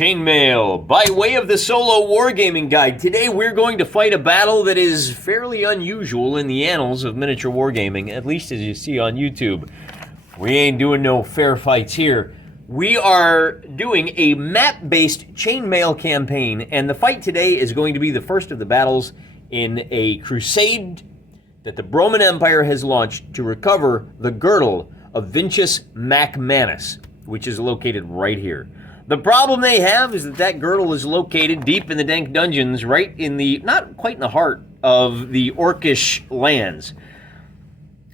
Chainmail, by way of the solo wargaming guide. Today we're going to fight a battle that is fairly unusual in the annals of miniature wargaming, at least as you see on YouTube. We ain't doing no fair fights here. We are doing a map-based chainmail campaign, and the fight today is going to be the first of the battles in a crusade that the Broman Empire has launched to recover the girdle of Vincius MacManus, which is located right here. The problem they have is that that girdle is located deep in the dank dungeons, right in the, not quite in the heart of the Orcish lands.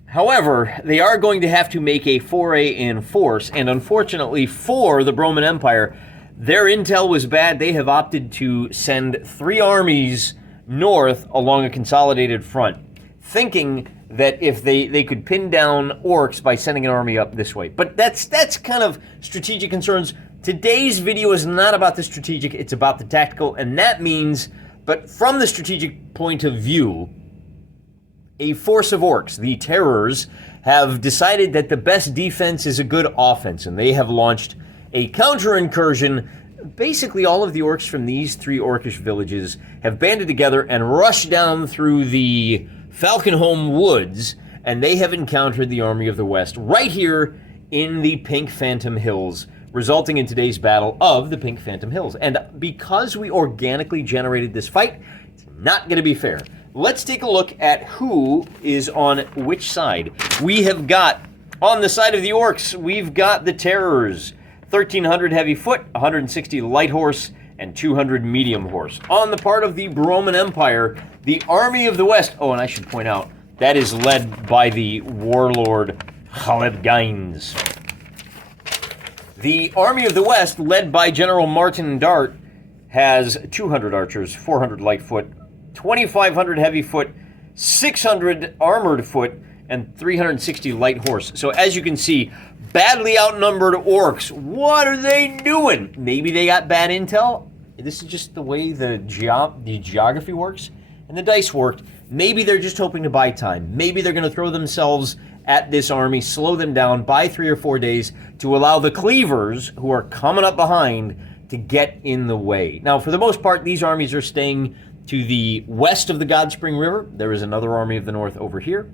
However, they are going to have to make a foray in force, and unfortunately for the Broman Empire, their intel was bad. They have opted to send 3 armies north along a consolidated front, thinking that if they could pin down orcs by sending an army up this way. But that's kind of strategic concerns. Today's video is not about the strategic, it's about the tactical, and that means, but from the strategic point of view, a force of orcs, the Terrors, have decided that the best defense is a good offense, and they have launched a counter-incursion. Basically, all of the orcs from these 3 orcish villages have banded together and rushed down through the Falconholm Woods, and they have encountered the Army of the West right here in the Pink Phantom Hills, resulting in today's battle of the Pink Phantom Hills. And because we organically generated this fight, it's not going to be fair. Let's take a look at who is on which side. We have got, on the side of the orcs, we've got the Terrors, 1,300 heavy foot, 160 light horse, and 200 medium horse. On the part of the Broman Empire, the Army of the West, oh, and I should point out, that is led by the warlord Khaled Gaines. The Army of the West, led by General Martin Dart, has 200 archers, 400 light foot, 2,500 heavy foot, 600 armored foot, and 360 light horse. So as you can see, badly outnumbered orcs. What are they doing? Maybe they got bad intel. This is just the way the geography works and the dice worked. Maybe they're just hoping to buy time. Maybe they're going to throw themselves at this army, slow them down by 3 or 4 days to allow the cleavers, who are coming up behind, to get in the way. Now, for the most part, these armies are staying to the west of the Godspring River. There is another army of the north over here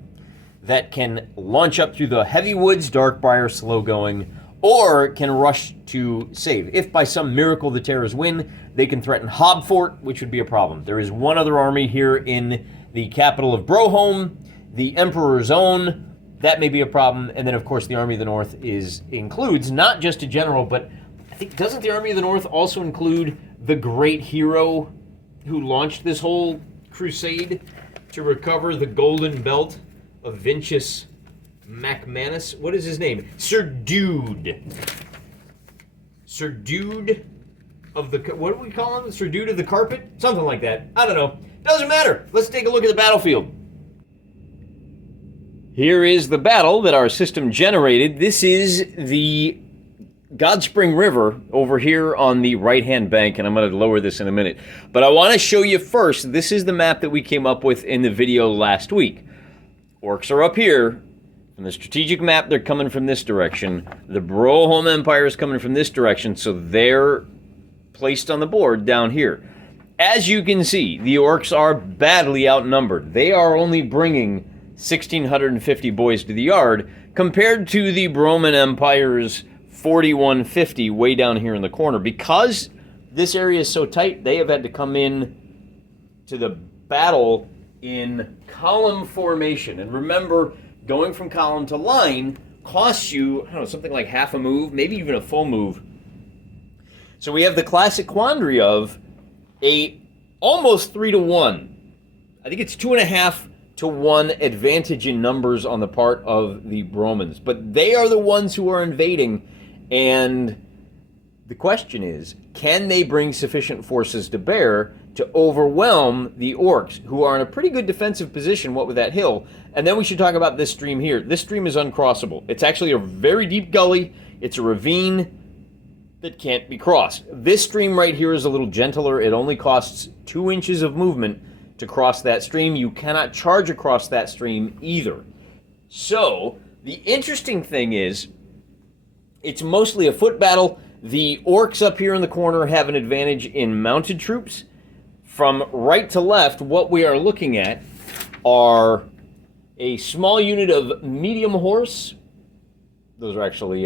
that can launch up through the heavy woods, Darkbriar, slow going, or can rush to save. If by some miracle the Terrors win, they can threaten Hobfort, which would be a problem. There is one other army here in the capital of Broholm, the Emperor's Own. That may be a problem. And then, of course, the Army of the North includes not just a general, but I think, doesn't the Army of the North also include the great hero who launched this whole crusade to recover the golden belt of Vincius MacManus? What is his name? Sir Dude. Sir Dude of the... What do we call him? Sir Dude of the Carpet? Something like that. I don't know. Doesn't matter. Let's take a look at the battlefield. Here is the battle that our system generated. This is the Godspring River over here on the right-hand bank, and I'm going to lower this in a minute. But I want to show you first, this is the map that we came up with in the video last week. Orcs are up here. From the strategic map, they're coming from this direction. The Broholm Empire is coming from this direction, so they're placed on the board down here. As you can see, the orcs are badly outnumbered. They are only bringing 1,650 boys to the yard, compared to the Broman Empire's 4,150 way down here in the corner. Because this area is so tight, they have had to come in to the battle in column formation. And remember, going from column to line costs you, I don't know, something like half a move, maybe even a full move. So we have the classic quandary of a almost 3 to 1. I think it's 2.5 to 1 advantage in numbers on the part of the Bromans. But they are the ones who are invading, and the question is, can they bring sufficient forces to bear to overwhelm the orcs, who are in a pretty good defensive position, what with that hill? And then we should talk about this stream here. This stream is uncrossable. It's actually a very deep gully. It's a ravine that can't be crossed. This stream right here is a little gentler. It only costs 2 inches of movement to cross that stream. You cannot charge across that stream either. So, the interesting thing is, it's mostly a foot battle. The orcs up here in the corner have an advantage in mounted troops. From right to left, what we are looking at are a small unit of medium horse. Those are actually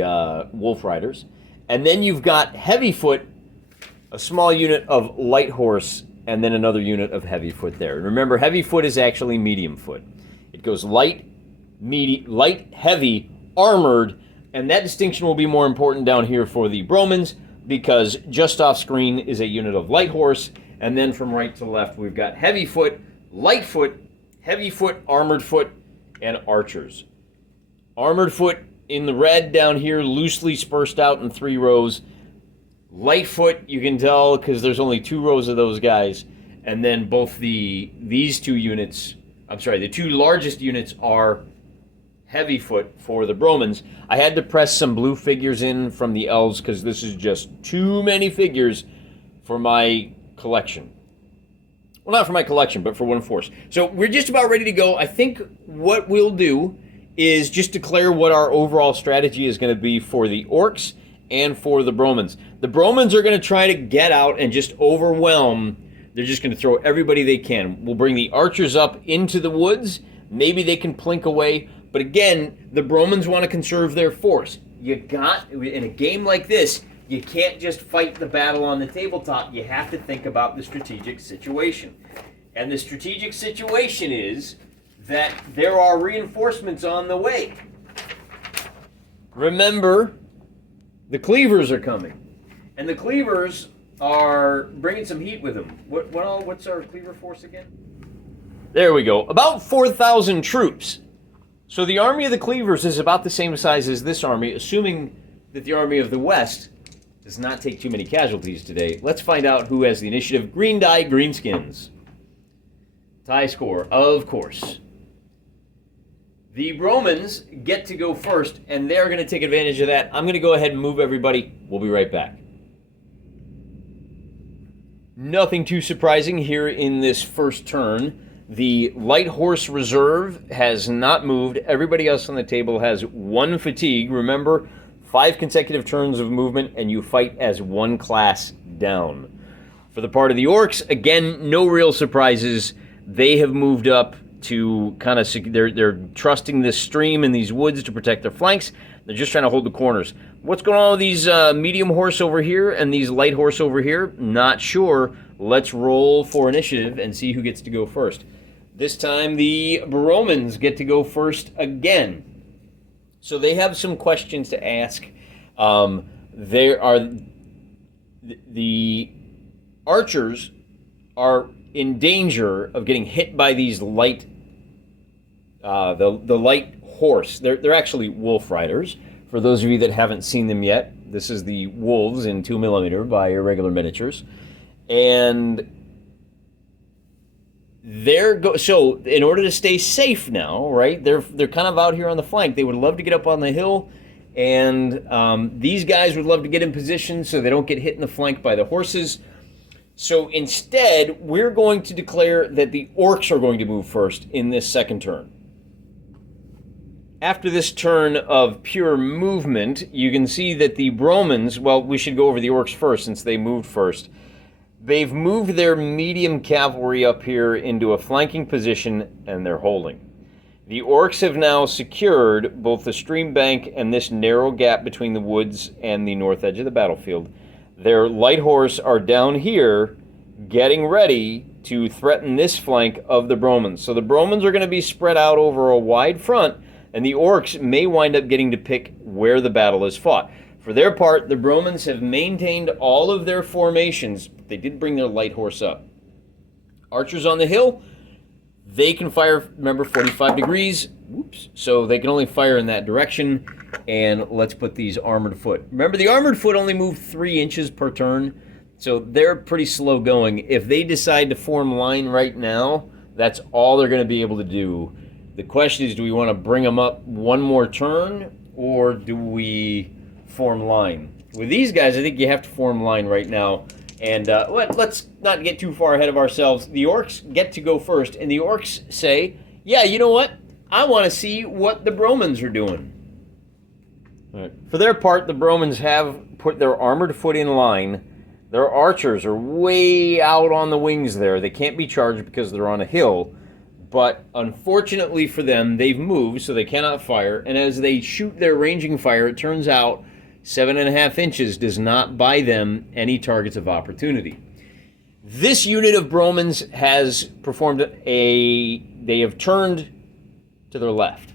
wolf riders. And then you've got heavy foot, a small unit of light horse, and then another unit of heavy foot there. Remember, heavy foot is actually medium foot. It goes light, heavy, armored, and that distinction will be more important down here for the Bromans, because just off screen is a unit of light horse, and then from right to left we've got heavy foot, light foot, heavy foot, armored foot, and archers. Armored foot in the red down here, loosely dispersed out in 3 rows. Lightfoot, you can tell because there's only 2 rows of those guys, and then both these 2 units, the 2 largest units are heavy foot for the Bromans. I had to press some blue figures in from the elves because this is just too many figures for my collection. Well, not for my collection, but for one force. So we're just about ready to go. I think what we'll do is just declare what our overall strategy is going to be for the orcs and for the Bromans. The Bromans are going to try to get out and just overwhelm. They're just going to throw everybody they can. We'll bring the archers up into the woods. Maybe they can plink away. But again, the Bromans want to conserve their force. In a game like this, you can't just fight the battle on the tabletop. You have to think about the strategic situation. And the strategic situation is that there are reinforcements on the way. Remember, the cleavers are coming. And the cleavers are bringing some heat with them. What's our cleaver force again? There we go. About 4,000 troops. So the army of the cleavers is about the same size as this army, assuming that the army of the west does not take too many casualties today. Let's find out who has the initiative. Green die, greenskins. Tie score, of course. The Bromans get to go first, and they're going to take advantage of that. I'm going to go ahead and move everybody. We'll be right back. Nothing too surprising here in this first turn. The light horse reserve has not moved. Everybody else on the table has 1 fatigue. Remember, 5 consecutive turns of movement, and you fight as 1 class down. For the part of the orcs, again, no real surprises. They have moved up to kind of, they're trusting this stream and these woods to protect their flanks. They're just trying to hold the corners. What's going on with these medium horse over here and these light horse over here? Not sure. Let's roll for initiative and see who gets to go first. This time the Bromans get to go first again. So they have some questions to ask. The archers are in danger of getting hit by these light, the light horse. They're actually wolf riders. For those of you that haven't seen them yet, this is the wolves in 2mm by Irregular Miniatures, and so in order to stay safe now, right? They're kind of out here on the flank. They would love to get up on the hill, and these guys would love to get in position so they don't get hit in the flank by the horses. So instead, we're going to declare that the orcs are going to move first in this second turn. After this turn of pure movement, you can see that the Bromans, well, we should go over the orcs first since they moved first. They've moved their medium cavalry up here into a flanking position, and they're holding. The orcs have now secured both the stream bank and this narrow gap between the woods and the north edge of the battlefield. Their light horse are down here getting ready to threaten this flank of the Bromans. So the Bromans are going to be spread out over a wide front, and the orcs may wind up getting to pick where the battle is fought. For their part, the Bromans have maintained all of their formations. They did bring their light horse up. Archers on the hill, they can fire, remember, 45 degrees. Whoops. So they can only fire in that direction. And let's put these armored foot. Remember, the armored foot only move 3 inches per turn. So they're pretty slow going. If they decide to form line right now, that's all they're going to be able to do. The question is, do we want to bring them up one more turn, or do we form line? With these guys, I think you have to form line right now. And let's not get too far ahead of ourselves. The orcs get to go first, and the orcs say, yeah, you know what? I want to see what the Bromans are doing. Right. For their part, the Bromans have put their armored foot in line. Their archers are way out on the wings there. They can't be charged because they're on a hill. But unfortunately for them, they've moved, so they cannot fire. And as they shoot their ranging fire, it turns out 7.5 inches does not buy them any targets of opportunity. This unit of Bromans has performed they have turned to their left.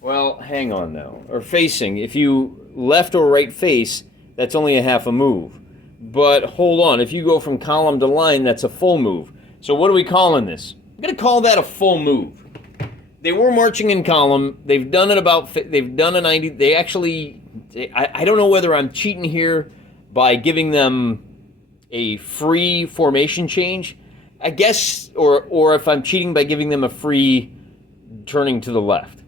Well, hang on now. Or facing. If you left or right face, that's only a half a move. But hold on. If you go from column to line, that's a full move. So what are we calling this? I'm going to call that a full move. They were marching in column. They've done it they've done a 90. They actually, I don't know whether I'm cheating here by giving them a free formation change. I guess, or if I'm cheating by giving them a free turning to the left.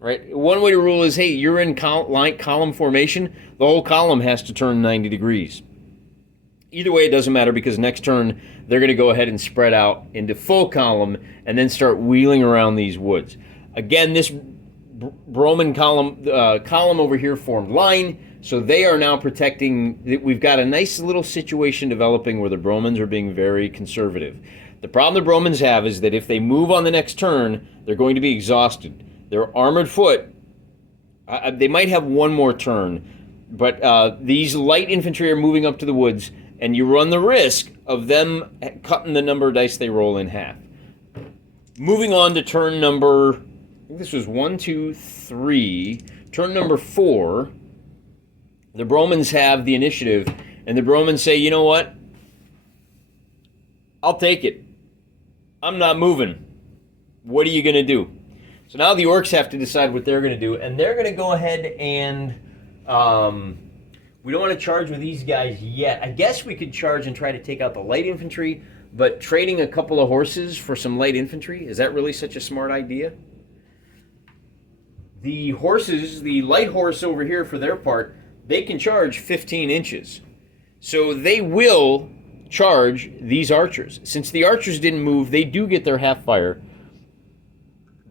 Right? One way to rule is, hey, you're in column formation, the whole column has to turn 90 degrees. Either way, it doesn't matter because next turn, they're going to go ahead and spread out into full column and then start wheeling around these woods. Again, this Broman column over here formed line, so they are now protecting. We've got a nice little situation developing where the Bromans are being very conservative. The problem the Bromans have is that if they move on the next turn, they're going to be exhausted. Their armored foot, they might have one more turn, but these light infantry are moving up to the woods, and you run the risk of them cutting the number of dice they roll in half. Moving on to turn number, I think this was 1, 2, 3. Turn number 4, the Bromans have the initiative, and the Bromans say, you know what? I'll take it. I'm not moving. What are you going to do? So now the Orcs have to decide what they're going to do, and they're going to go ahead and we don't want to charge with these guys yet. I guess we could charge and try to take out the light infantry, but trading a couple of horses for some light infantry, is that really such a smart idea? The horses, the light horse over here for their part, they can charge 15 inches. So they will charge these archers. Since the archers didn't move, they do get their half fire.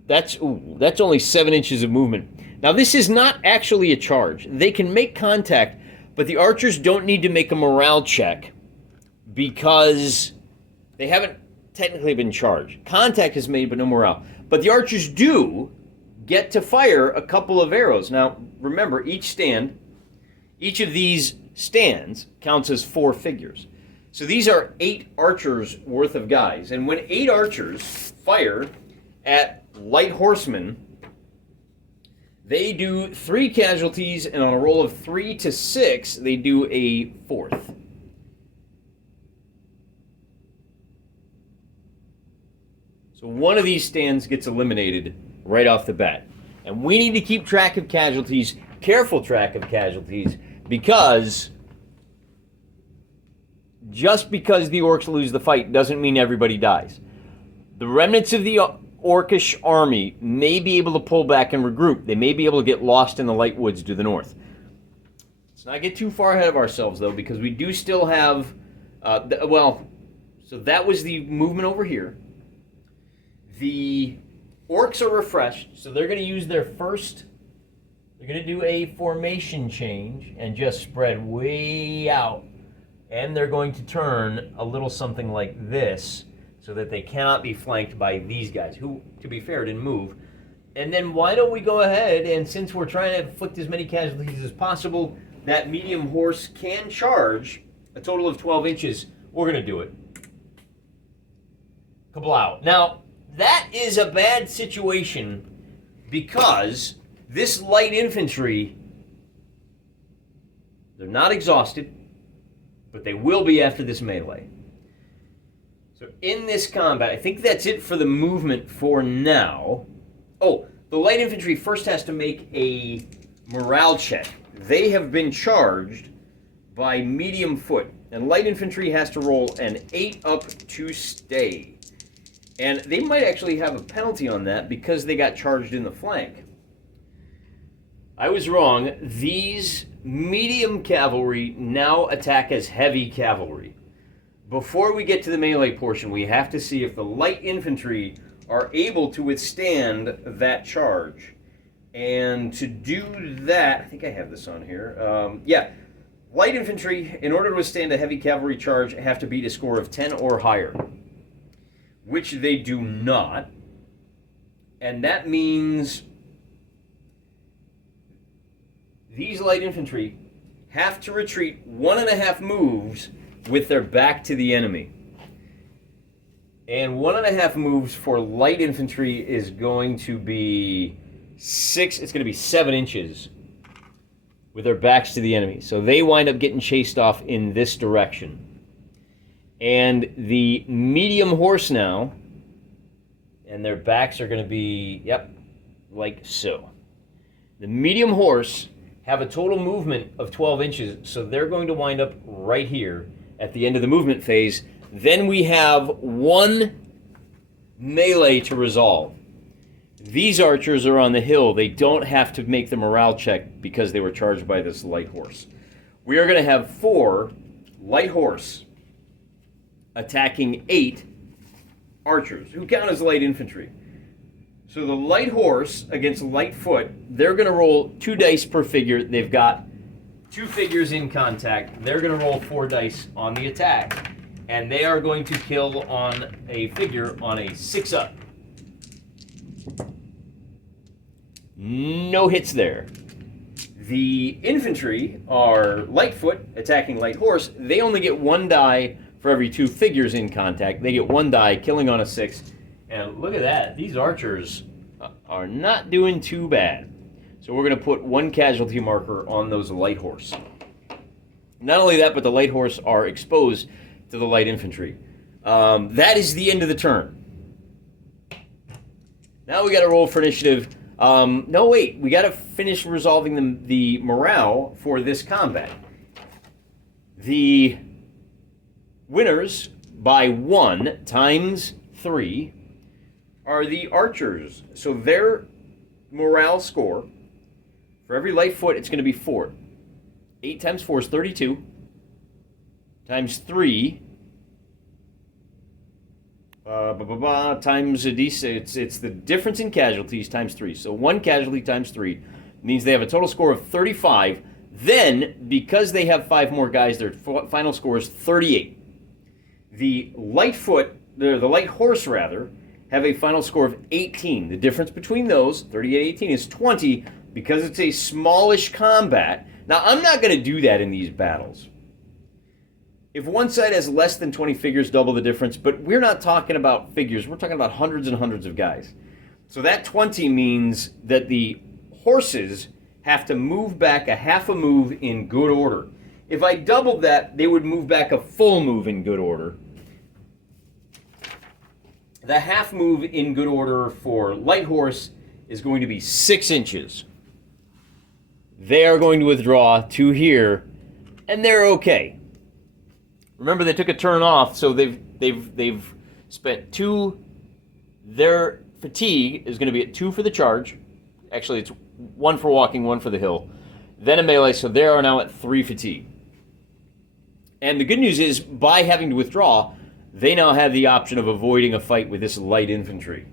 That's only 7 inches of movement. Now, this is not actually a charge. They can make contact, but the archers don't need to make a morale check because they haven't technically been charged. Contact is made, but no morale. But the archers do get to fire a couple of arrows. Now, remember, each of these stands counts as 4 figures. So these are 8 archers worth of guys. And when 8 archers fire at light horsemen, they do 3 casualties, and on a roll of 3 to 6, they do a 4th. So one of these stands gets eliminated right off the bat. And we need to keep track of casualties, careful track of casualties, because just because the Orcs lose the fight doesn't mean everybody dies. The remnants of the Orcish army may be able to pull back and regroup. They may be able to get lost in the light woods to the north. Let's not get too far ahead of ourselves, though, because we do still have... so that was the movement over here. The Orcs are refreshed, so they're going to use their first... They're going to do a formation change and just spread way out. And they're going to turn a little something like this, so that they cannot be flanked by these guys, who, to be fair, didn't move. And then why don't we go ahead, and since we're trying to inflict as many casualties as possible, that medium horse can charge a total of 12 inches. We're going to do it. Kablow. Now, that is a bad situation because this light infantry, they're not exhausted, but they will be after this melee. So in this combat, I think that's it for the movement for now. Oh, the light infantry first has to make a morale check. They have been charged by medium foot, and light infantry has to roll an 8 up to stay. And they might actually have a penalty on that because they got charged in the flank. I was wrong. These medium cavalry now attack as heavy cavalry. Before we get to the melee portion, we have to see if the light infantry are able to withstand that charge. And to do that, I think I have this on here. Yeah, light infantry, in order to withstand a heavy cavalry charge, have to beat a score of 10 or higher, which they do not. And that means these light infantry have to retreat 1.5 moves with their back to the enemy. And 1.5 moves for light infantry is going to be it's going to be 7 inches with their backs to the enemy. So they wind up getting chased off in this direction. And the medium horse now, and their backs are going to be, yep, like so. The medium horse have a total movement of 12 inches, so they're going to wind up right here at the end of the movement phase. Then we have 1 melee to resolve. These archers are on the hill. They don't have to make the morale check because they were charged by this light horse. We are going to have 4 light horse attacking 8 archers, who count as light infantry. So the light horse against light foot, they're going to roll 2 dice per figure. They've got 2 figures in contact. They're going to roll 4 dice on the attack. And they are going to kill on a figure on a 6-up. No hits there. The infantry are Lightfoot attacking Light Horse. They only get 1 die for every 2 figures in contact. They get 1 die, killing on a 6. And look at that. These archers are not doing too bad. So we're going to put 1 casualty marker on those Light Horse. Not only that, but the Light Horse are exposed to the light infantry. That is the end of the turn. Now we got to roll for initiative. No, wait. We got to finish resolving the morale for this combat. The winners by 1 times 3 are the archers. So their morale score, for every Lightfoot, it's going to be 4. 8 times 4 is 32. Times 3 times a d6. It's the difference in casualties times 3. So 1 casualty times 3 means they have a total score of 35. Then, because they have 5 more guys, their final score is 38. The Lightfoot, the Light Horse rather, have a final score of 18. The difference between those, 38 18, is 20 because it's a smallish combat. Now, I'm not going to do that in these battles. If one side has less than 20 figures, double the difference, but we're not talking about figures. We're talking about hundreds and hundreds of guys. So that 20 means that the horses have to move back a half a move in good order. If I doubled that, they would move back a full move in good order. The half move in good order for Light Horse is going to be 6 inches. They are going to withdraw to here, and they're okay. Remember, they took a turn off, so they've spent 2. Their fatigue is going to be at 2 for the charge. Actually, it's 1 for walking, 1 for the hill. Then a melee, so they are now at 3 fatigue. And the good news is, by having to withdraw, they now have the option of avoiding a fight with this light infantry.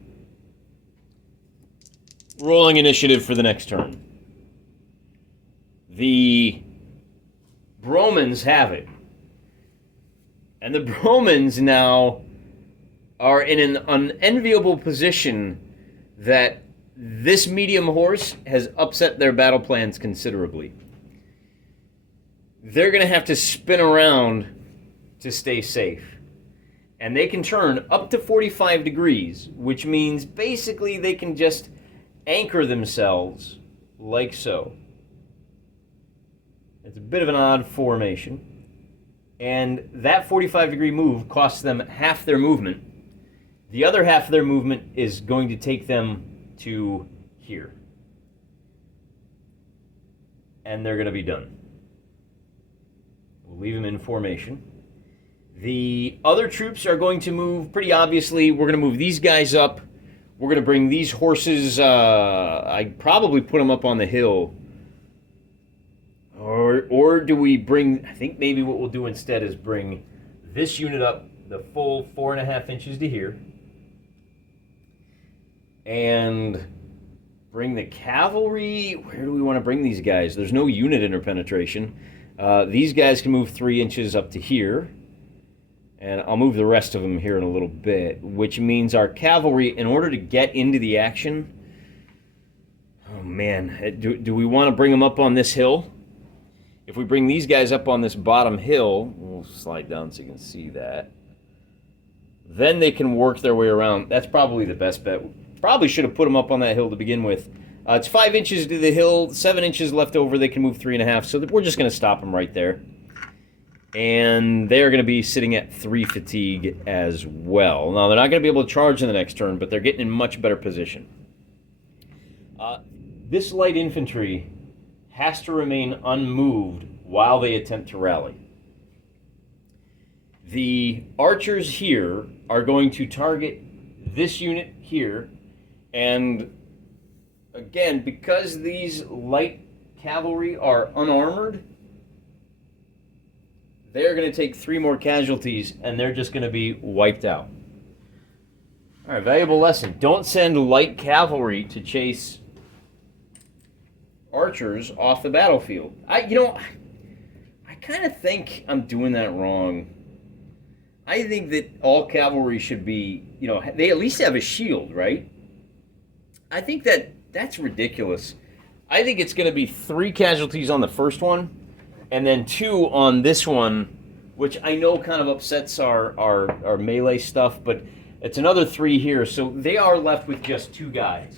Rolling initiative for the next turn. The Bromans have it. And the Bromans now are in an unenviable position that this medium horse has upset their battle plans considerably. They're going to have to spin around to stay safe. And they can turn up to 45 degrees, which means basically they can just anchor themselves like so. It's a bit of an odd formation. And that 45-degree move costs them half their movement. The other half of their movement is going to take them to here. And they're going to be done. We'll leave them in formation. The other troops are going to move pretty obviously. We're going to move these guys up. We're going to bring these horses. I'd probably put them up on the hill. Or do we bring, I think maybe what we'll do instead is bring this unit up the full 4.5 inches to here. And bring the cavalry. Where do we want to bring these guys? There's no unit interpenetration. These guys can move 3 inches up to here. And I'll move the rest of them here in a little bit, which means our cavalry, in order to get into the action... Oh, man. Do we want to bring them up on this hill? If we bring these guys up on this bottom hill, we'll slide down so you can see that. Then they can work their way around. That's probably the best bet. Probably should have put them up on that hill to begin with. It's 5 inches to the hill, 7 inches left over. They can move 3.5, so we're just going to stop them right there. And they're going to be sitting at 3 fatigue as well. Now, they're not going to be able to charge in the next turn, but they're getting in much better position. This light infantry has to remain unmoved while they attempt to rally. The archers here are going to target this unit here, and again, because these light cavalry are unarmored, they're going to take 3 more casualties, and they're just going to be wiped out. All right, valuable lesson. Don't send light cavalry to chase archers off the battlefield. I kind of think I'm doing that wrong. I think that all cavalry should be, they at least have a shield, right? I think that's ridiculous. I think it's going to be 3 casualties on the first one, and then 2 on this one, which I know kind of upsets our melee stuff, but it's another 3 here, so they are left with just 2 guys.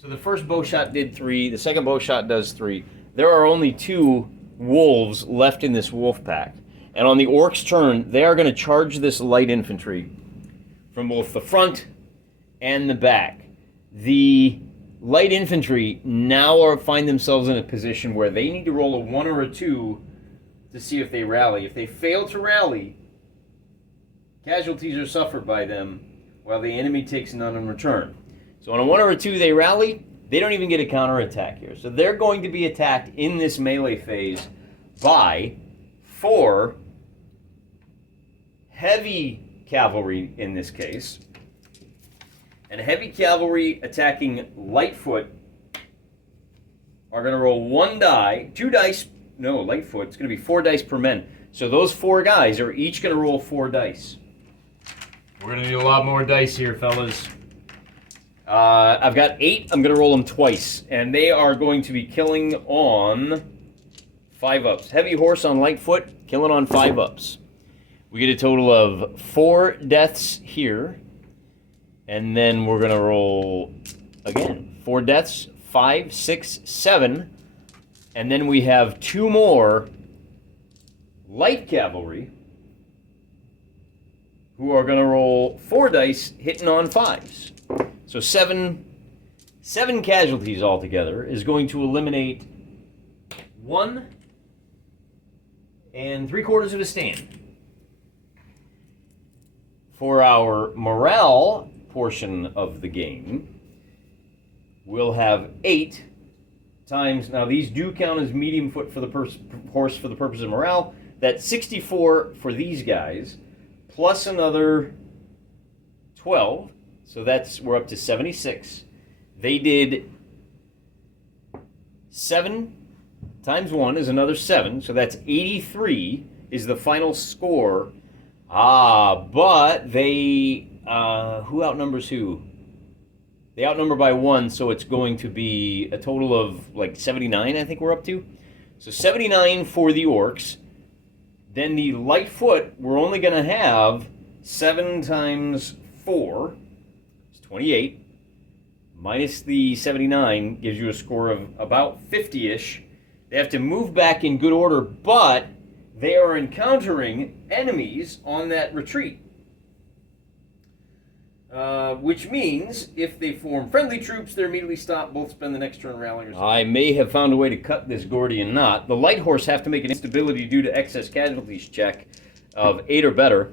So the first bow shot did 3, the second bow shot does 3. There are only 2 wolves left in this wolf pack. And on the orcs' turn, they are going to charge this light infantry from both the front and the back. The light infantry now find themselves in a position where they need to roll a 1 or a 2 to see if they rally. If they fail to rally, casualties are suffered by them while the enemy takes none in return. So on a 1 or a 2 they rally, they don't even get a counterattack here. So they're going to be attacked in this melee phase by 4 heavy cavalry in this case. And heavy cavalry attacking Lightfoot are going to roll 1 die, 2 dice, no, Lightfoot, it's going to be 4 dice per men. So those 4 guys are each going to roll 4 dice. We're going to need a lot more dice here, fellas. I've got 8, I'm going to roll them twice. And they are going to be killing on 5-ups. Heavy horse on Lightfoot, killing on 5-ups. We get a total of 4 deaths here. And then we're going to roll, again, 4 deaths, 5, 6, 7. And then we have 2 more light cavalry who are going to roll 4 dice hitting on 5s. So 7 casualties altogether is going to eliminate 1 3/4 of a stand. For our morale portion of the game, we'll have 8 times, now these do count as medium foot for the horse for the purpose of morale. That's 64 for these guys, plus another 12, so we're up to 76. They did 7 times 1 is another 7, so that's 83 is the final score. But they, who outnumbers who? They outnumber by 1, so it's going to be a total of like 79, I think we're up to. So 79 for the orcs. Then the Lightfoot, we're only going to have 7 times 4. It's 28. Minus the 79 gives you a score of about 50-ish. They have to move back in good order, but they are encountering enemies on that retreat. Which means, if they form friendly troops, they're immediately stopped, both spend the next turn rallying or something. I may have found a way to cut this Gordian knot. The light horse have to make an instability due to excess casualties check of 8 or better,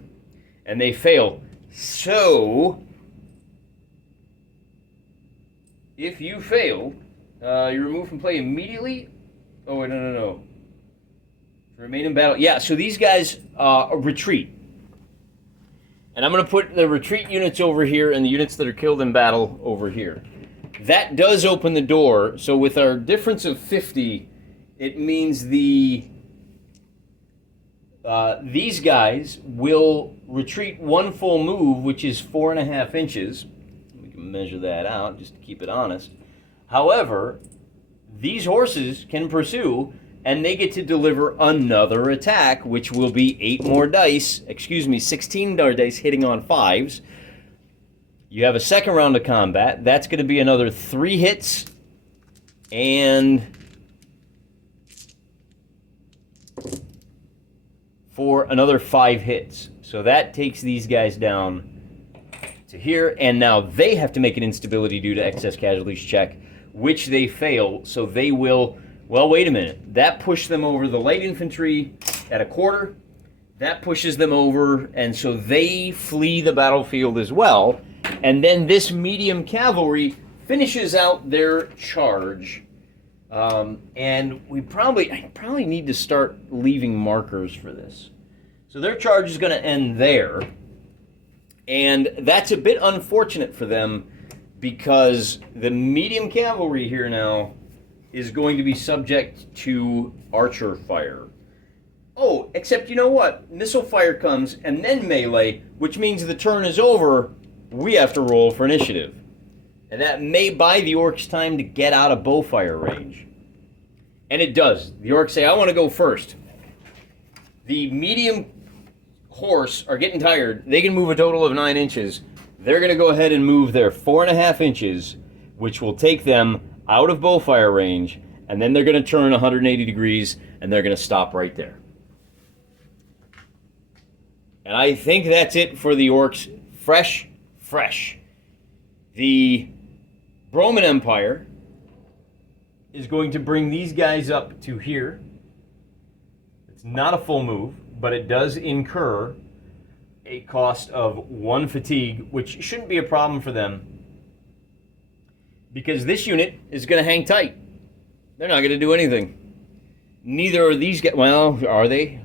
and they fail. So, if you fail, you're removed from play immediately. Oh, wait, no. Remain in battle. Yeah, so these guys retreat. And I'm going to put the retreat units over here and the units that are killed in battle over here. that does open the door. So with our difference of 50, it means these guys will retreat one full move, which is 4.5 inches. We can measure that out just to keep it honest. However, these horses can pursue, and they get to deliver another attack, which will be 16 dice hitting on 5s. You have a second round of combat. That's going to be another 3 hits, and for another 5 hits. So that takes these guys down to here, and now they have to make an instability due to excess casualties check, which they fail, so they will, well, wait a minute. That pushed them over the light infantry at a quarter. That pushes them over, and so they flee the battlefield as well. And then this medium cavalry finishes out their charge. And I probably need to start leaving markers for this. So their charge is going to end there. And that's a bit unfortunate for them, because the medium cavalry here now is going to be subject to archer fire. Oh, except you know what? Missile fire comes and then melee, which means the turn is over. We have to roll for initiative. And that may buy the orcs time to get out of bowfire range. And it does. The orcs say, I want to go first. The medium horse are getting tired. They can move a total of 9 inches. They're going to go ahead and move their 4.5 inches, which will take them out of bowfire range, and then they're going to turn 180 degrees, and they're going to stop right there. And I think that's it for the orcs. Fresh. The Broman Empire is going to bring these guys up to here. It's not a full move, but it does incur a cost of 1 fatigue, which shouldn't be a problem for them, because this unit is going to hang tight. They're not going to do anything. Neither are these guys. Well, are they?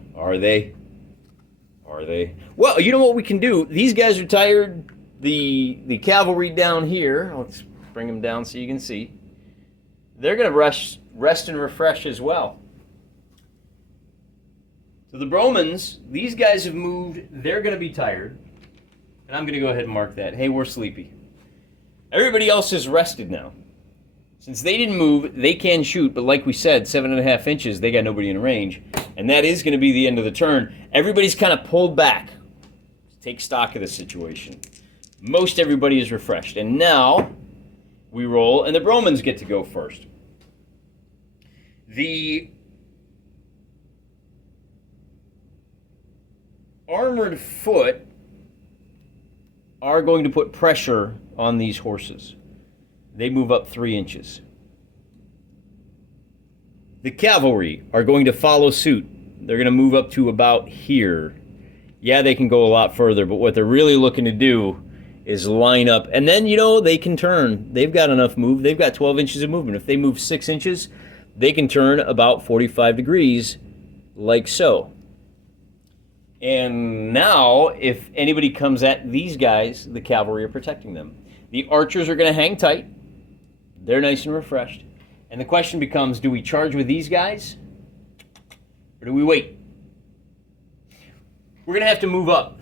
Well, you know what we can do? These guys are tired. The cavalry down here, let's bring them down so you can see. They're going to rest and refresh as well. So the Bromans, these guys have moved. They're going to be tired. And I'm going to go ahead and mark that. Hey, we're sleepy. Everybody else is rested now. Since they didn't move, they can shoot. But like we said, 7.5 inches, they got nobody in range. And that is going to be the end of the turn. Everybody's kind of pulled back. Take stock of the situation. Most everybody is refreshed. And now we roll, and the Bromans get to go first. The armored foot are going to put pressure on these horses. They move up 3 inches. The cavalry are going to follow suit. They're going to move up to about here. Yeah, they can go a lot further, but what they're really looking to do is line up. And then, you know, they can turn. They've got enough move. They've got 12 inches of movement. If they move 6 inches, they can turn about 45 degrees, like so. And now, if anybody comes at these guys, the cavalry are protecting them. The archers are going to hang tight. They're nice and refreshed. And the question becomes, do we charge with these guys? Or do we wait? We're going to have to move up.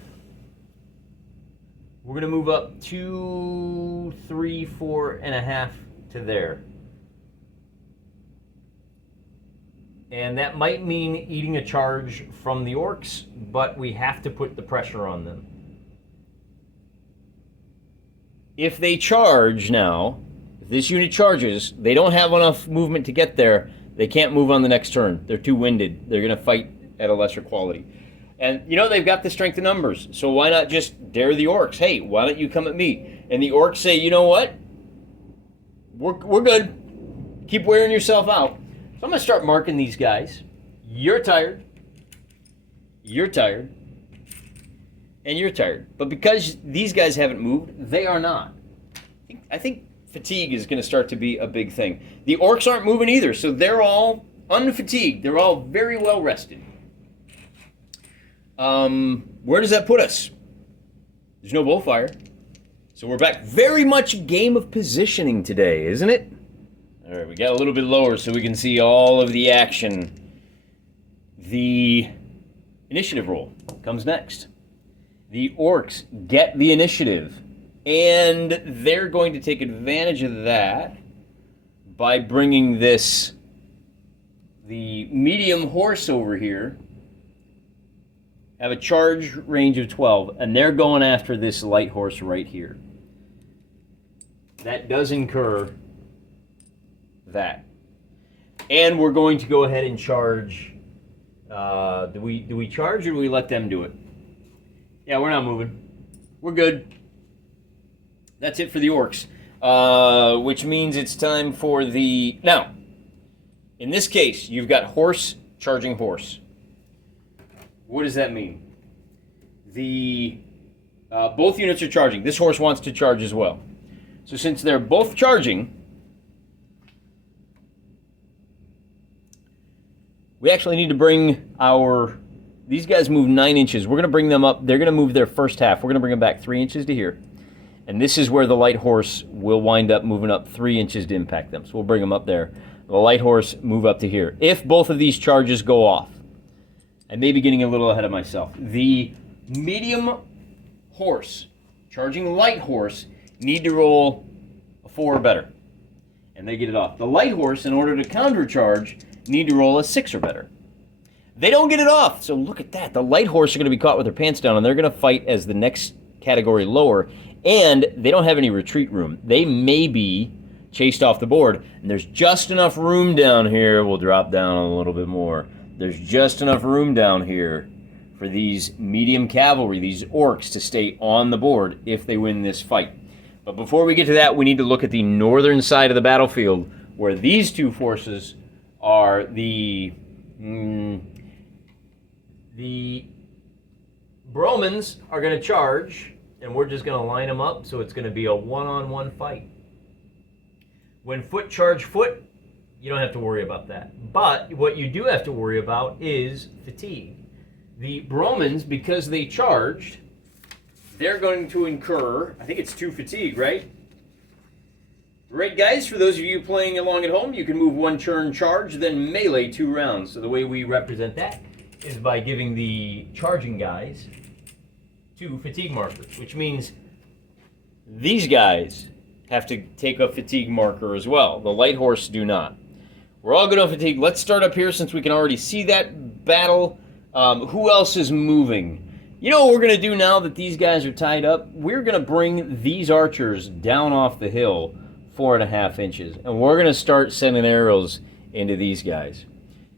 We're going to move up 2, 3, 4.5 to there. And that might mean eating a charge from the orcs, but we have to put the pressure on them. If they charge now, if this unit charges, they don't have enough movement to get there. They can't move on the next turn. They're too winded. They're going to fight at a lesser quality. And, you know, they've got the strength of numbers, so why not just dare the orcs? Hey, why don't you come at me? And the orcs say, you know what? We're good. Keep wearing yourself out. So I'm going to start marking these guys. You're tired. You're tired. And you're tired. But because these guys haven't moved, they are not. I think fatigue is going to start to be a big thing. The orcs aren't moving either, so they're all unfatigued. They're all very well rested. Where does that put us? There's no bowfire. So we're back. Very much a game of positioning today, isn't it? All right, we got a little bit lower so we can see all of the action. The initiative roll comes next. The orcs get the initiative, and they're going to take advantage of that by bringing the medium horse over here. Have a charge range of 12, and they're going after this light horse right here. That does incur that. And we're going to go ahead and charge. Do we charge or do we let them do it? Yeah, we're not moving. We're good. That's it for the orcs. Which means it's time for the... Now, in this case, you've got horse charging horse. What does that mean? Both units are charging. This horse wants to charge as well. So since they're both charging, we actually need to bring these guys move 9 inches. We're going to bring them up. They're going to move their first half. We're going to bring them back 3 inches to here. And this is where the light horse will wind up moving up 3 inches to impact them. So we'll bring them up there. The light horse move up to here. If both of these charges go off, I may be getting a little ahead of myself. The medium horse charging light horse need to roll a 4 or better, and they get it off. The light horse, in order to countercharge, need to roll a 6 or better. They don't get it off, so look at that. The light horse are going to be caught with their pants down, and they're going to fight as the next category lower, and they don't have any retreat room. They may be chased off the board, and there's just enough room down here. We'll drop down a little bit more. There's just enough room down here for these medium cavalry, these orcs, to stay on the board if they win this fight. But before we get to that, we need to look at the northern side of the battlefield, where these two forces are the Bromans are going to charge, and we're just going to line them up, so it's going to be a one-on-one fight. When foot charge foot, you don't have to worry about that. But what you do have to worry about is fatigue. The Bromans, because they charged, they're going to incur, I think it's 2 fatigue, right? Right, guys, for those of you playing along at home, you can move 1 turn charge, then melee 2 rounds. So the way we represent that is by giving the charging guys 2 fatigue markers, which means these guys have to take a fatigue marker as well. The light horse do not. We're all good on fatigue. Let's start up here since we can already see that battle. Who else is moving? You know what we're going to do now that these guys are tied up? We're going to bring these archers down off the hill 4.5 inches. And we're going to start sending arrows into these guys.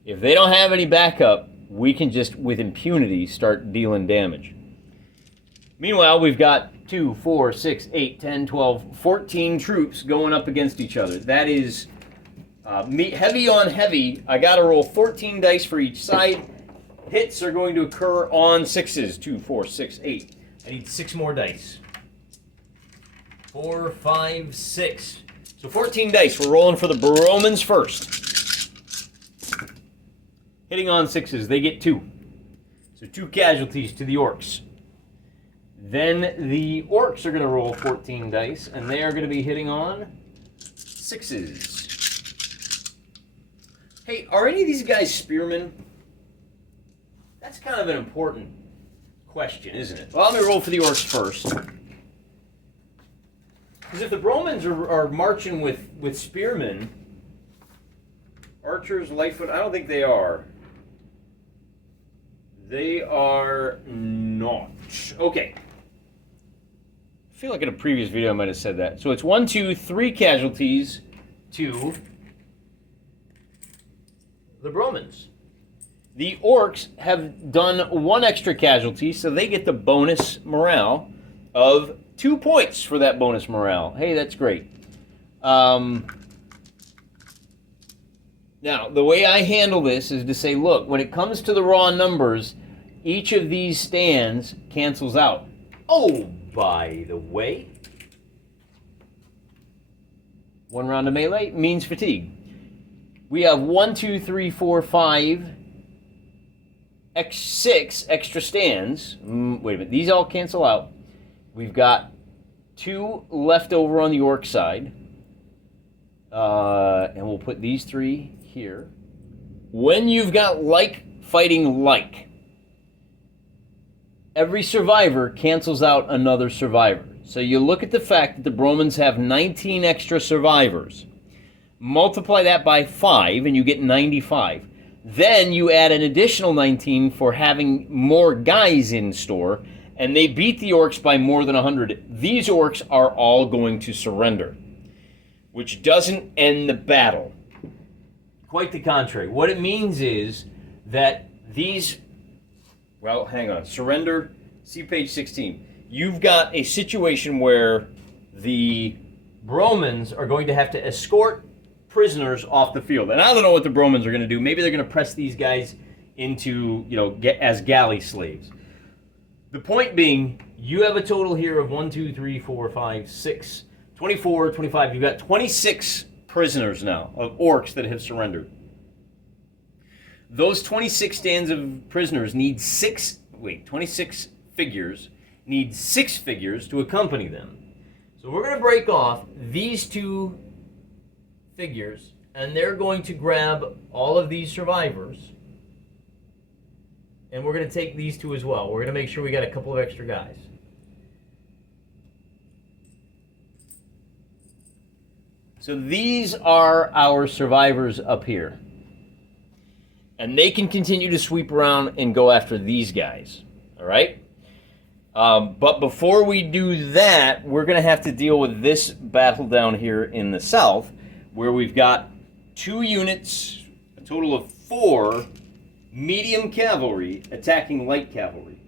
If they don't have any backup, we can just, with impunity, start dealing damage. Meanwhile, we've got 2, 4, 6, 8, 10, 12, 14 troops going up against each other. That is heavy on heavy. I got to roll 14 dice for each side. Hits are going to occur on 6s. 2, 4, 6, 8. I need 6 more dice. 4, 5, 6. So 14 dice. We're rolling for the Bromans first. Hitting on 6s. They get 2. So 2 casualties to the orcs. Then the orcs are going to roll 14 dice, and they are going to be hitting on 6s. Hey, are any of these guys spearmen? That's kind of an important question, isn't it? Well, let me roll for the orcs first. Because if the Bromans are marching with spearmen, archers, lightfoot, I don't think they are. They are not. Okay. I feel like in a previous video I might have said that. So it's 1, 2, 3 casualties to the Bromans. The orcs have done 1 extra casualty, so they get the bonus morale of 2 points for that bonus morale. Hey, that's great. Now, the way I handle this is to say, look, when it comes to the raw numbers, each of these stands cancels out. Oh, by the way, 1 round of melee means fatigue. We have 1, 2, 3, 4, 5, 6 extra stands. Wait a minute, these all cancel out. We've got 2 left over on the orc side. And we'll put these 3 here. When you've got like fighting like, every survivor cancels out another survivor. So you look at the fact that the Bromans have 19 extra survivors. Multiply that by 5 and you get 95. Then you add an additional 19 for having more guys in store, and they beat the orcs by more than 100. These orcs are all going to surrender, which doesn't end the battle. Quite the contrary. What it means is that these, well, hang on, surrender, see page 16. You've got a situation where the Bromans are going to have to escort prisoners off the field. And I don't know what the Bromans are going to do. Maybe they're going to press these guys into, as galley slaves. The point being, you have a total here of 1, 2, 3, 4, 5, 6, 24, 25. You've got 26 prisoners now of orcs that have surrendered. Those 26 stands of prisoners need 26 figures, need 6 figures to accompany them. So we're going to break off these 2 figures, and they're going to grab all of these survivors, and we're going to take these 2 as well. We're going to make sure we got a couple of extra guys. So these are our survivors up here. And they can continue to sweep around and go after these guys. All right? But before we do that, we're going to have to deal with this battle down here in the south, where we've got 2 units, a total of 4 medium cavalry attacking light cavalry.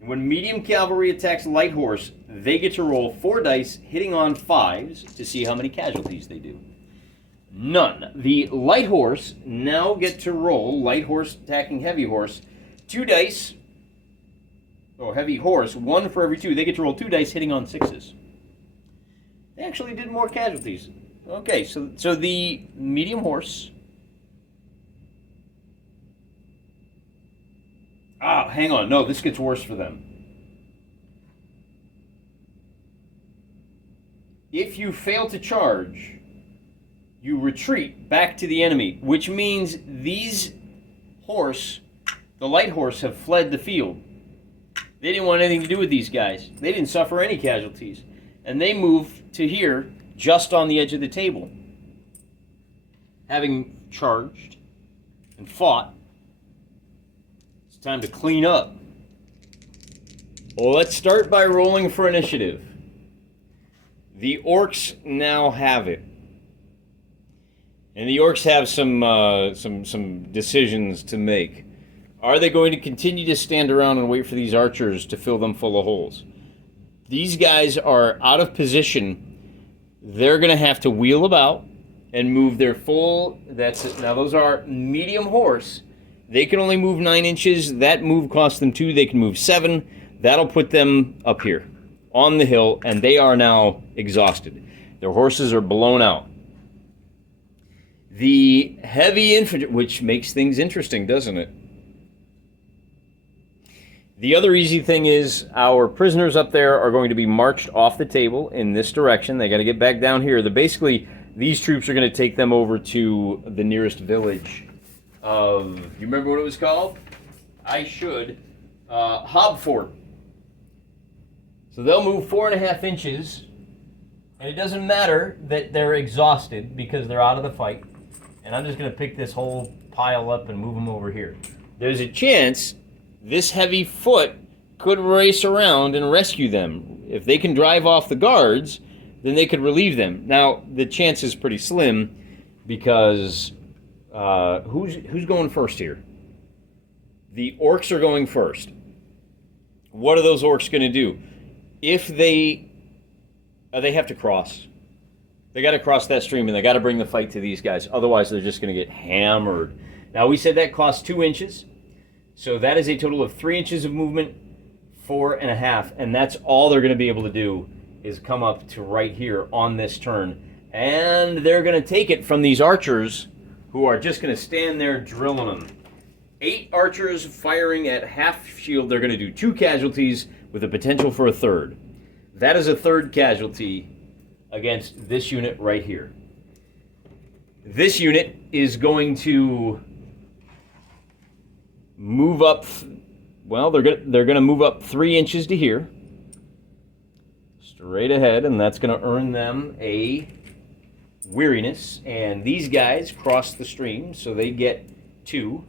When medium cavalry attacks light horse, they get to roll 4 dice, hitting on 5s to see how many casualties they do. None. The light horse now get to roll, light horse attacking heavy horse, 2 dice, or heavy horse, 1 for every 2. They get to roll 2 dice, hitting on 6s. They actually did more casualties. Okay, so the medium horse... hang on. No, this gets worse for them. If you fail to charge, you retreat back to the enemy, which means these horse, the light horse, have fled the field. They didn't want anything to do with these guys. They didn't suffer any casualties. And they moved to here, just on the edge of the table. Having charged and fought, time to clean up. Well, let's start by rolling for initiative. The orcs now have it. And the orcs have some decisions to make. Are they going to continue to stand around and wait for these archers to fill them full of holes? These guys are out of position. They're going to have to wheel about and move their full... That's it. Now, those are medium horse. They can only move 9 inches. That move costs them 2. They can move 7. That'll put them up here on the hill, and they are now exhausted. Their horses are blown out. The heavy infantry, which makes things interesting, doesn't it? The other easy thing is our prisoners up there are going to be marched off the table in this direction. They got to get back down here. Basically, these troops are going to take them over to the nearest village. You remember what it was called? I should. Hobfort. So they'll move 4.5 inches, and it doesn't matter that they're exhausted because they're out of the fight. And I'm just going to pick this whole pile up and move them over here. There's a chance this heavy foot could race around and rescue them. If they can drive off the guards, then they could relieve them. Now, the chance is pretty slim because... who's going first here? The orcs are going first. What are those orcs going to do? If they have to cross. They got to cross that stream, and they got to bring the fight to these guys. Otherwise, they're just going to get hammered. Now, we said that costs 2 inches. So that is a total of 3 inches of movement, 4.5. And that's all they're going to be able to do is come up to right here on this turn. And they're going to take it from these archers who are just going to stand there drilling them. 8 archers firing at half shield. They're going to do 2 casualties with a potential for a 3rd. That is a third casualty against this unit right here. This unit is going to move up. Well, they're going to move up 3 inches to here, straight ahead, and that's going to earn them a weariness. And these guys cross the stream, so they get 2.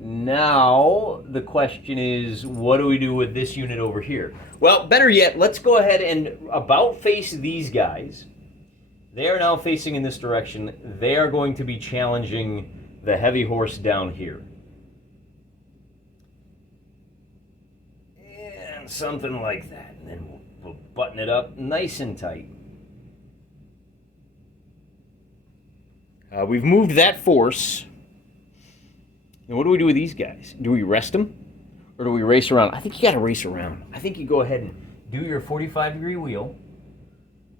Now the question is, what do we do with this unit over here? Well, better yet, let's go ahead and about face these guys. They are now facing in this direction. They are going to be challenging the heavy horse down here. And something like that. And then we'll button it up nice and tight. We've moved that force. And what do we do with these guys? Do we rest them? Or do we race around? I think you got to race around. I think you go ahead and do your 45-degree wheel.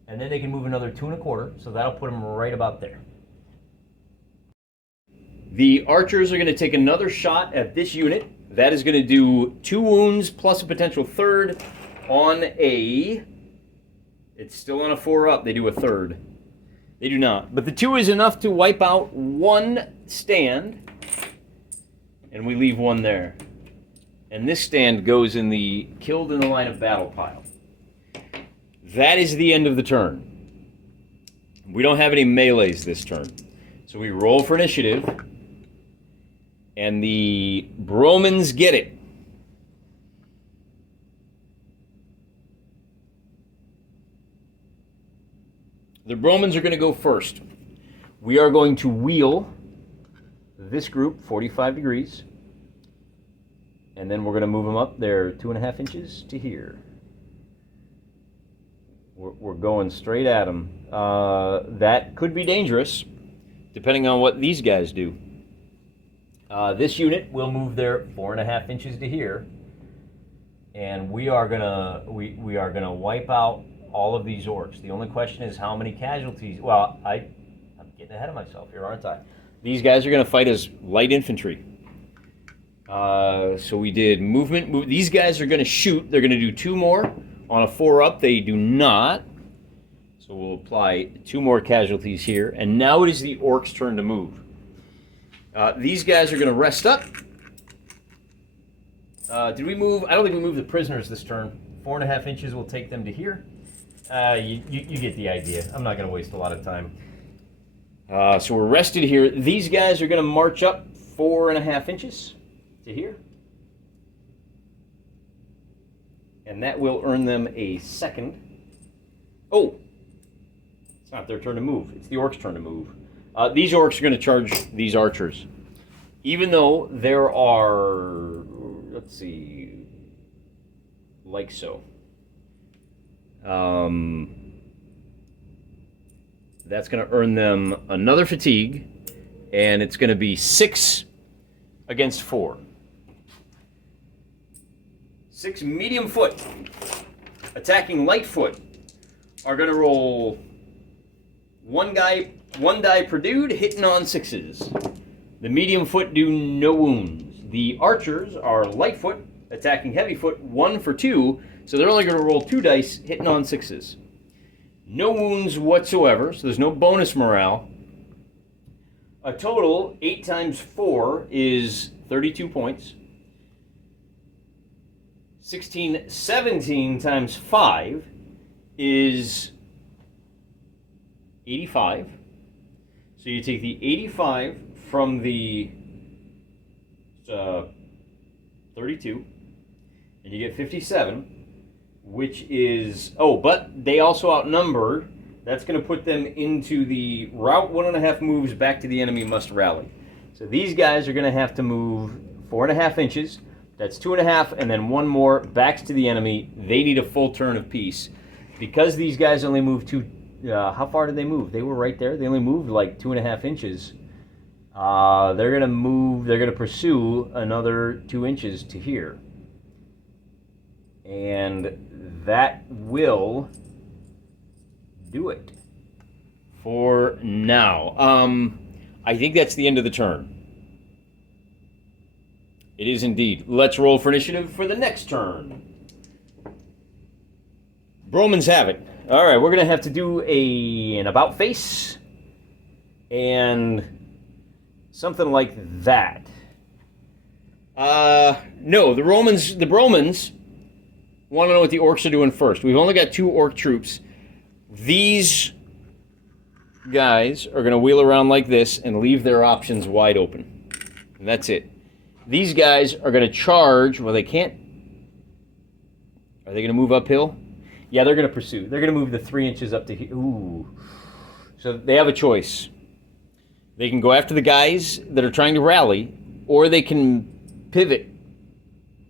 And then they can move another 2 1/4. So that'll put them right about there. The archers are going to take another shot at this unit. That is going to do 2 wounds plus a potential third on a... It's still on a 4-up. They do a third. They do not. But the 2 is enough to wipe out 1 stand. And we leave 1 there. And this stand goes in the killed in the line of battle pile. That is the end of the turn. We don't have any melees this turn. So we roll for initiative. And the Bromans get it. The Bromans are going to go first. We are going to wheel this group 45 degrees. And then we're going to move them up there 2 1/2 inches to here. We're going straight at them. That could be dangerous, depending on what these guys do. This unit will move there 4 1/2 inches to here, and we are gonna wipe out all of these orcs. The only question is how many casualties. Well, I'm getting ahead of myself here, aren't I? These guys are gonna fight as light infantry. So we did movement. These guys are gonna shoot. They're gonna do 2 more. On a 4-up, they do not. So we'll apply 2 more casualties here. And now it is the orcs' turn to move. These guys are going to rest up. Did we move? I don't think we moved the prisoners this turn. 4 1/2 inches will take them to here. You get the idea. I'm not going to waste a lot of time. So we're rested here. These guys are going to march up 4 1/2 inches to here. And that will earn them a second. Oh, it's not their turn to move. It's the orcs' turn to move. These orcs are going to charge these archers. Even though there are, let's see, like so. That's going to earn them another fatigue. And it's going to be 6 against 4. 6 medium foot attacking light foot are going to roll 1 die per dude, hitting on 6s. The medium foot do no wounds. The archers are light foot attacking heavy foot, 1 for 2, so they're only going to roll 2 dice, hitting on 6s. No wounds whatsoever, so there's no bonus morale. A total 8 times 4 is 32 points. 17 times 5 is 85. So you take the 85 from the 32, and you get 57, which is, oh, but they also outnumber. That's going to put them into the route 1 1/2 moves back to the enemy must rally. So these guys are going to have to move 4 1/2 inches. That's 2 1/2, and then 1 more backs to the enemy. They need a full turn of peace. Because these guys only moved 2, how far did they move? They were right there. They only moved like 2 1/2 inches. They're going to move, they're going to pursue another 2 inches to here. And that will do it for now. I think that's the end of the turn. It is indeed. Let's roll for initiative for the next turn. Bromans have it. All right, we're going to have to do an about face and something like that. No, the Bromans want to know what the orcs are doing first. We've only got 2 orc troops. These guys are going to wheel around like this and leave their options wide open. And that's it. These guys are going to charge. Well, they can't. Are they going to move uphill? Yeah, they're going to pursue. They're going to move the 3 inches up to here. Ooh. So they have a choice. They can go after the guys that are trying to rally, or they can pivot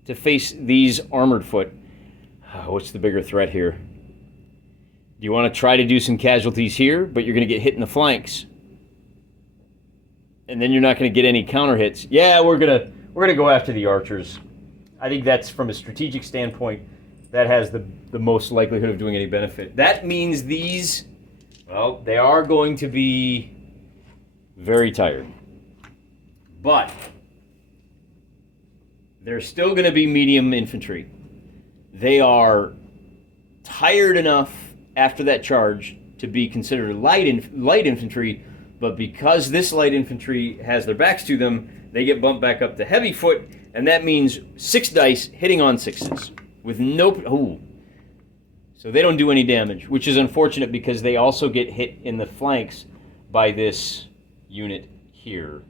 to face these armored foot. What's the bigger threat here? Do you want to try to do some casualties here, but you're going to get hit in the flanks? And then you're not going to get any counter hits. Yeah, we're going to go after the archers. I think that's, from a strategic standpoint, that has the most likelihood of doing any benefit. That means these, well, they are going to be very tired. But they're still going to be medium infantry. They are tired enough after that charge to be considered light infantry, but because this light infantry has their backs to them, they get bumped back up to heavy foot, and that means 6 dice hitting on 6s with no... Ooh. So they don't do any damage, which is unfortunate because they also get hit in the flanks by this unit here,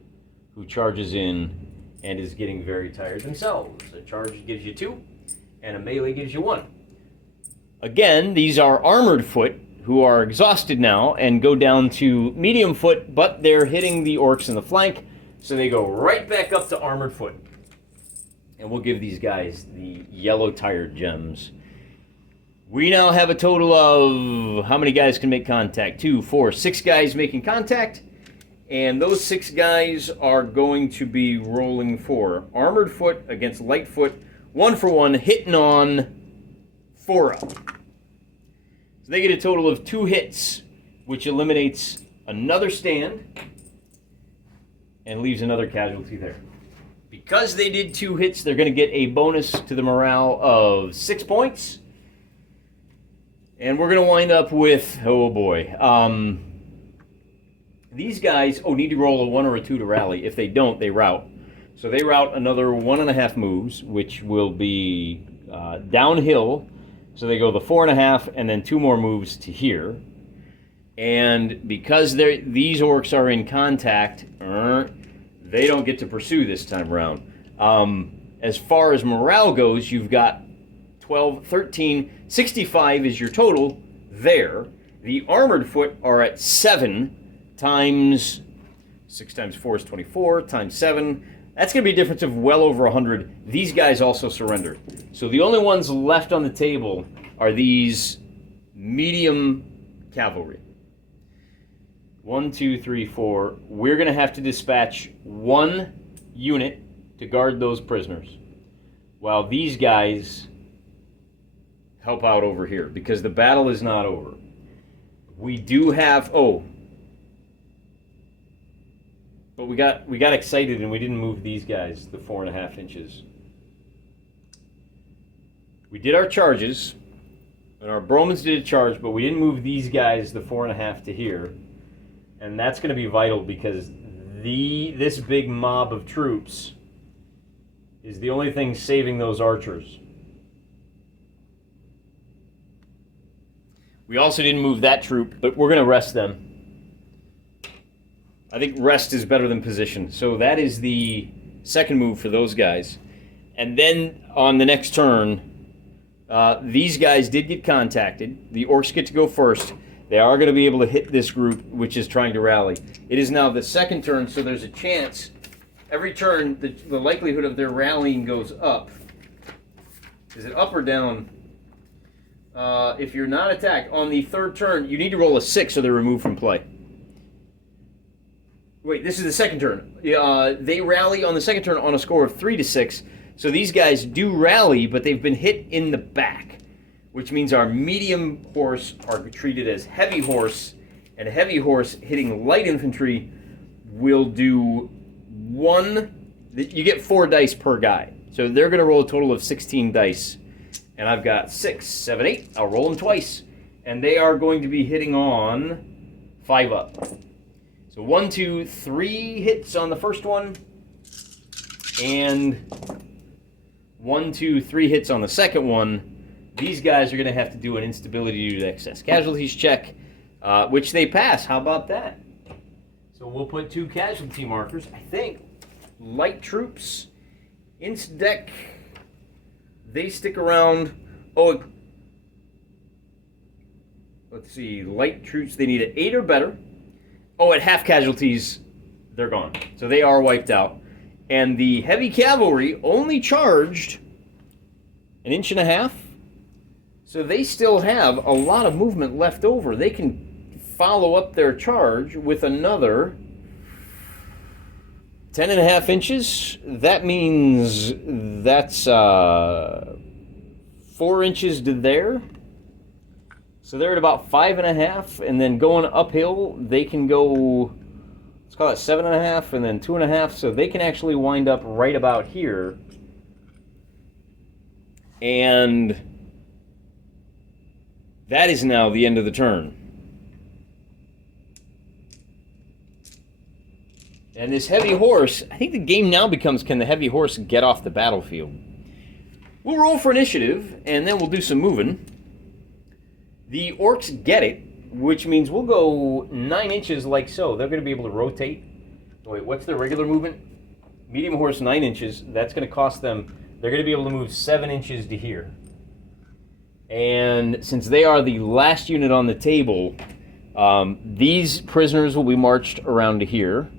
who charges in and is getting very tired themselves. A charge gives you 2, and a melee gives you 1. Again, these are armored foot, who are exhausted now and go down to medium foot, but they're hitting the orcs in the flank, so they go right back up to armored foot. And we'll give these guys the yellow tired gems. We now have a total of... How many guys can make contact? 2, 4, 6 guys making contact. And those 6 guys are going to be rolling for armored foot against light foot, 1 for 1, hitting on 4 up. So they get a total of 2 hits, which eliminates another stand and leaves another casualty there. Because they did 2 hits, they're going to get a bonus to the morale of 6 points. And we're going to wind up with, oh boy, these guys, need to roll a 1 or a 2 to rally. If they don't, they rout. So they rout another 1.5 moves, which will be downhill. So they go the 4.5 and then 2 more moves to here. And because these orcs are in contact, they don't get to pursue this time around. As far as morale goes, you've got 12, 13, 65 is your total there. The armored foot are at 7 times 6 times 4 is 24 times 7. That's going to be a difference of well over 100. These guys also surrender. So the only ones left on the table are these medium cavalry. 1, 2, 3, 4. We're going to have to dispatch 1 unit to guard those prisoners, while these guys help out over here, because the battle is not over. We do have... But we got excited and we didn't move these guys the 4.5 inches. We did our charges, and our Bromans did a charge, but we didn't move these guys the 4.5 to here. And that's going to be vital because this big mob of troops is the only thing saving those archers. We also didn't move that troop, but we're going to rest them. I think rest is better than position. So that is the second move for those guys. And then on the next turn, these guys did get contacted. The orcs get to go first. They are going to be able to hit this group, which is trying to rally. It is now the second turn, so there's a chance. Every turn, the likelihood of their rallying goes up. Is it up or down? If you're not attacked, on the third turn, you need to roll a 6 so they're removed from play. Wait, this is the second turn. They rally on the second turn on a score of 3 to 6. So these guys do rally, but they've been hit in the back, which means our medium horse are treated as heavy horse, and a heavy horse hitting light infantry will do 1. You get 4 dice per guy. So they're going to roll a total of 16 dice And I've got 6, 7, 8. I'll roll them twice. And they are going to be hitting on 5 up. So 1, 2, 3 hits on the first one. And 1, 2, 3 hits on the second one. These guys are going to have to do an instability due to excess casualties check, which they pass. How about that? So we'll put 2 casualty markers. I think light troops, inst deck, they stick around. Oh, let's see. Light troops, they need an 8 or better. Oh, at half casualties, they're gone. So they are wiped out. And the heavy cavalry only charged 1.5 inches. So they still have a lot of movement left over. They can follow up their charge with another 10.5 inches. That means that's 4 inches to there. So they're at about 5.5, and then going uphill, they can go, let's call it 7.5, and then 2.5. So they can actually wind up right about here. And that is now the end of the turn. And this heavy horse, I think the game now becomes, can the heavy horse get off the battlefield? We'll roll for initiative, and then we'll do some moving. The orcs get it, which means we'll go 9 inches like so. They're going to be able to rotate. Wait, what's their regular movement? Medium horse, 9 inches. That's going to cost them, they're going to be able to move 7 inches to here. And since they are the last unit on the table, these prisoners will be marched around to here.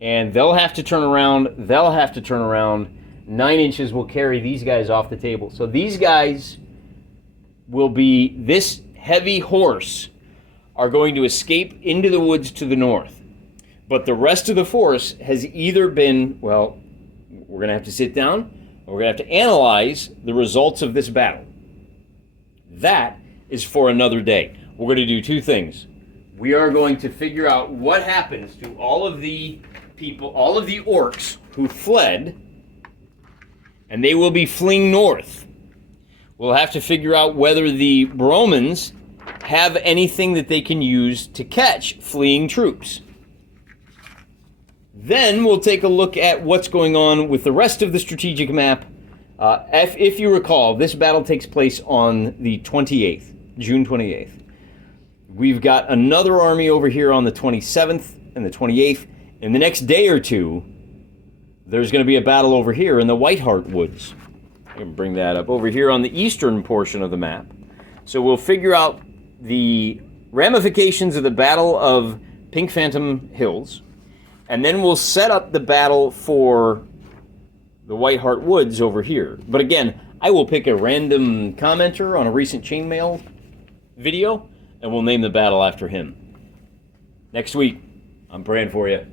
And they'll have to turn around. 9 inches will carry these guys off the table. So these guys will be, this heavy horse are going to escape into the woods to the north. But the rest of the force has either been, well, we're going to have to sit down, and we're going to have to analyze the results of this battle. That is for another day. We're going to do 2 things. We are going to figure out what happens to all of the people, all of the orcs who fled, and they will be fleeing north. We'll have to figure out whether the Bromans have anything that they can use to catch fleeing troops. Then we'll take a look at what's going on with the rest of the strategic map. If you recall, this battle takes place on the 28th, June 28th. We've got another army over here on the 27th and the 28th. In the next day or two, there's going to be a battle over here in the White Heart Woods. I'm going to bring that up over here on the eastern portion of the map. So we'll figure out the ramifications of the Battle of Pink Phantom Hills, and then we'll set up the battle for the White Heart Woods over here. But again, I will pick a random commenter on a recent Chainmail video, and we'll name the battle after him. Next week, I'm praying for you.